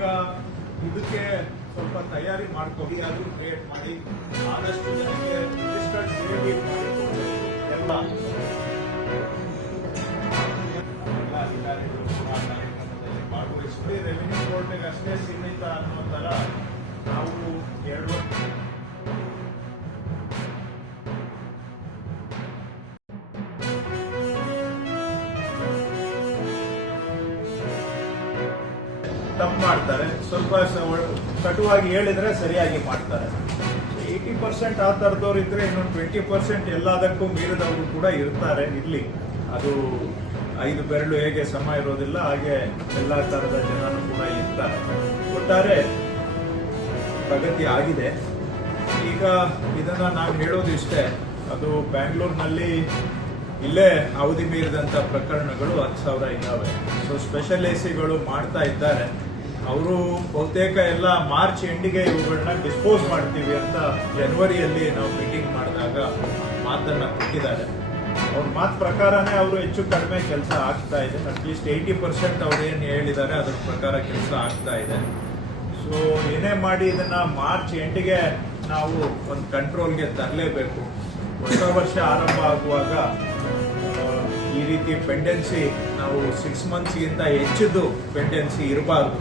ಈಗ ಇದಕ್ಕೆ ಸ್ವಲ್ಪ ತಯಾರಿ ಮಾಡ್ಕೊಳ್ಳಿ, ಅದು ಕ್ರಿಯೇಟ್ ಮಾಡಿ ಆದಷ್ಟು ಜನಕ್ಕೆ ರಿಜಿಸ್ಟರ್ಡ್ ಸೇವಿಂಗ್ ಮಾಡಿ ಕೊಡಬೇಕು. ಎಲ್ಲ ಅಧಿಕಾರಿಗಳು ಕೂಡ ಕಾರ್ಯಕ್ರಮದಲ್ಲಿ ಭಾಗವಹಿಸಿ ರೆವಿನ್ಯೂ ಕೋರ್ಟ್ಗೆ ಅಷ್ಟೇ ಸೀಮಿತ ಅನ್ನೋ ಥರ ನಾವು 2 ವರ್ಷ ತಪ್ಪು ಮಾಡ್ತಾರೆ. ಸ್ವಲ್ಪ ಕಟುವಾಗಿ ಹೇಳಿದ್ರೆ ಸರಿಯಾಗಿ ಮಾಡ್ತಾರೆ. 80% ಆ ಥರದವ್ರು ಇದ್ರೆ ಇನ್ನೊಂದು 20% ಎಲ್ಲದಕ್ಕೂ ಮೀರಿದವರು ಕೂಡ ಇರ್ತಾರೆ. ಇಲ್ಲಿ ಅದು 5 ಬೆರಳು ಹೇಗೆ ಸಮ ಇರೋದಿಲ್ಲ, ಹಾಗೆ ಎಲ್ಲ ಥರದ ಜನರು ಕೂಡ ಇರ್ತಾರೆ. ಒಟ್ಟಾರೆ ಪ್ರಗತಿ ಆಗಿದೆ. ಈಗ ಇದನ್ನ ನಾನು ಹೇಳೋದು ಇಷ್ಟೇ, ಅದು ಬ್ಯಾಂಗ್ಳೂರಿನಲ್ಲಿ ಇಲ್ಲೇ ಅವಧಿ ಮೀರಿದಂಥ ಪ್ರಕರಣಗಳು 10,000 ಇದ್ದಾವೆ. ಸೊ ಸ್ಪೆಷಲ್ ಎಸಿಗಳು ಮಾಡ್ತಾ ಇದ್ದಾರೆ. ಅವರು ಬಹುತೇಕ ಎಲ್ಲ ಮಾರ್ಚ್ ಎಂಡಿಗೆ ಇವುಗಳನ್ನ ಡಿಸ್ಪೋಸ್ ಮಾಡ್ತೀವಿ ಅಂತ ಜನವರಿಯಲ್ಲಿ ನಾವು ಮೀಟಿಂಗ್ ಮಾಡಿದಾಗ ಮಾತನ್ನ ಕೊಟ್ಟಿದ್ದಾರೆ. ಅವ್ರ ಮಾತು ಪ್ರಕಾರನೇ ಅವರು ಹೆಚ್ಚು ಕಡಿಮೆ ಕೆಲಸ ಆಗ್ತಾ ಇದೆ. ಅಟ್ಲೀಸ್ಟ್ 80% ಅವ್ರು ಏನು ಹೇಳಿದ್ದಾರೆ ಅದ್ರ ಪ್ರಕಾರ ಕೆಲಸ ಆಗ್ತಾ ಇದೆ. ಸೊ ಏನೇ ಮಾಡಿ ಇದನ್ನ ಮಾರ್ಚ್ ಎಂಡಿಗೆ ನಾವು ಒಂದು ಕಂಟ್ರೋಲ್ಗೆ ತರಲೇಬೇಕು. ಹೊಸ ವರ್ಷ ಆರಂಭ ಆಗುವಾಗ ಈ ರೀತಿ ಪೆಂಡೆನ್ಸಿ ನಾವು 6 ಮಂತ್ಸ್ಗಿಂತ ಹೆಚ್ಚಿದ್ದು ಪೆಂಡೆನ್ಸಿ ಇರಬಾರ್ದು.